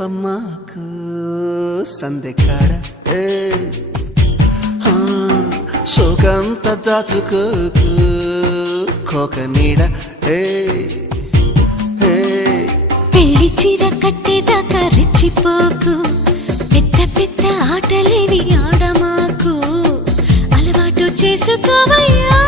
చెప్పమ్మాకు సందెకాడ సోకంత దాచుకోకు కోక నీడ పెళ్లి చీర కట్టేదాకా రెచ్చిపోకు పెద్ద పెద్ద ఆటలేవి ఆడమాకు అలవాటు చేసుకోవయ్యా